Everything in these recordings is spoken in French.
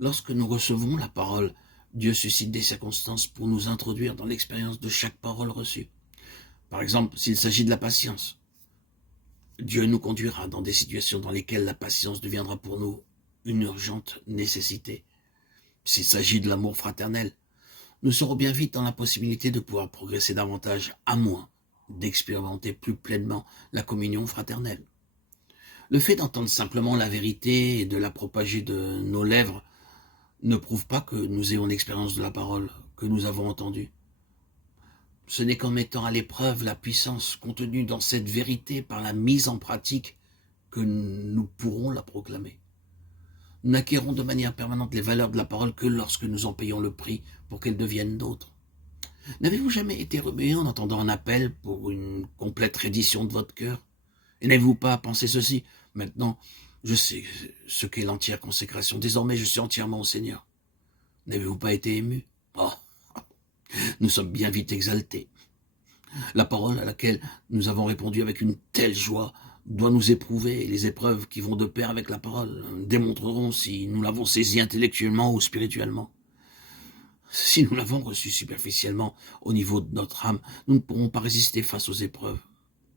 Lorsque nous recevons la parole, Dieu suscite des circonstances pour nous introduire dans l'expérience de chaque parole reçue. Par exemple, s'il s'agit de la patience, Dieu nous conduira dans des situations dans lesquelles la patience deviendra pour nous une urgente nécessité. S'il s'agit de l'amour fraternel, nous serons bien vite dans la possibilité de pouvoir progresser davantage, à moins d'expérimenter plus pleinement la communion fraternelle. Le fait d'entendre simplement la vérité et de la propager de nos lèvres ne prouve pas que nous ayons l'expérience de la parole que nous avons entendue. Ce n'est qu'en mettant à l'épreuve la puissance contenue dans cette vérité par la mise en pratique que nous pourrons la proclamer. Nous n'acquérons de manière permanente les valeurs de la parole que lorsque nous en payons le prix pour qu'elle devienne nôtre. N'avez-vous jamais été remué en entendant un appel pour une complète reddition de votre cœur? Et n'avez-vous pas pensé ceci? Maintenant, je sais ce qu'est l'entière consécration. Désormais, je suis entièrement au Seigneur. N'avez-vous pas été ému? Oh, nous sommes bien vite exaltés. La parole à laquelle nous avons répondu avec une telle joie doit nous éprouver, et les épreuves qui vont de pair avec la parole démontreront si nous l'avons saisie intellectuellement ou spirituellement. Si nous l'avons reçue superficiellement au niveau de notre âme, nous ne pourrons pas résister face aux épreuves,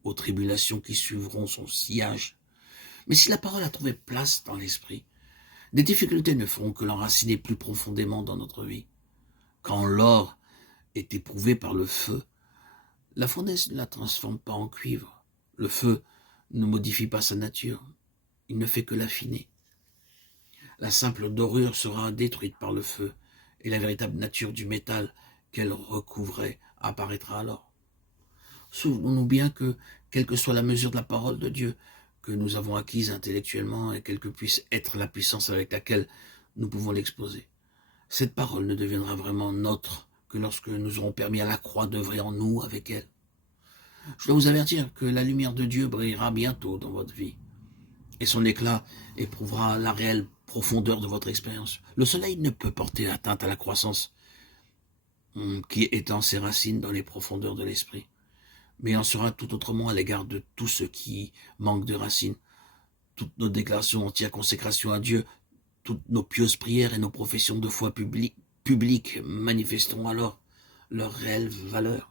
aux tribulations qui suivront son sillage. Mais si la parole a trouvé place dans l'esprit, des difficultés ne feront que l'enraciner plus profondément dans notre vie. Quand l'or est éprouvé par le feu, la fournaise ne la transforme pas en cuivre. Le feu ne modifie pas sa nature, il ne fait que l'affiner. La simple dorure sera détruite par le feu, et la véritable nature du métal qu'elle recouvrait apparaîtra alors. Souvenons-nous bien que, quelle que soit la mesure de la parole de Dieu que nous avons acquise intellectuellement et quelle que puisse être la puissance avec laquelle nous pouvons l'exposer, cette parole ne deviendra vraiment nôtre que lorsque nous aurons permis à la croix d'œuvrer en nous avec elle. Je dois vous avertir que la lumière de Dieu brillera bientôt dans votre vie, et son éclat éprouvera la réelle profondeur de votre expérience. Le soleil ne peut porter atteinte à la croissance qui étend ses racines dans les profondeurs de l'esprit, mais il en sera tout autrement à l'égard de tous ceux qui manquent de racines. Toutes nos déclarations entières consécration à Dieu, toutes nos pieuses prières et nos professions de foi publiques manifesteront alors leur réelle valeur.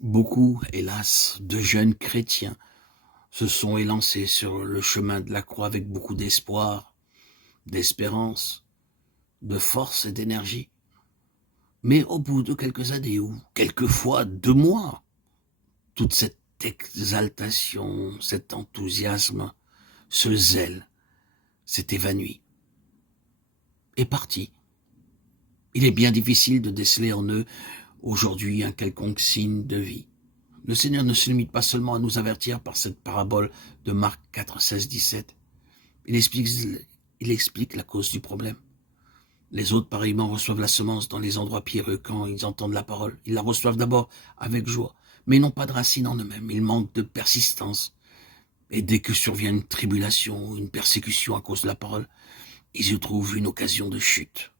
Beaucoup, hélas, de jeunes chrétiens se sont élancés sur le chemin de la croix avec beaucoup d'espoir, d'espérance, de force et d'énergie. Mais au bout de quelques années ou quelquefois 2 mois, toute cette exaltation, cet enthousiasme, ce zèle s'est évanoui, est parti. Il est bien difficile de déceler en eux aujourd'hui un quelconque signe de vie. Le Seigneur ne se limite pas seulement à nous avertir par cette parabole de Marc 4, 16, 17. Il explique la cause du problème. Les autres, pareillement, reçoivent la semence dans les endroits pierreux quand ils entendent la parole. Ils la reçoivent d'abord avec joie, mais n'ont pas de racine en eux-mêmes. Ils manquent de persistance. Et dès que survient une tribulation, une persécution à cause de la parole, ils y trouvent une occasion de chute.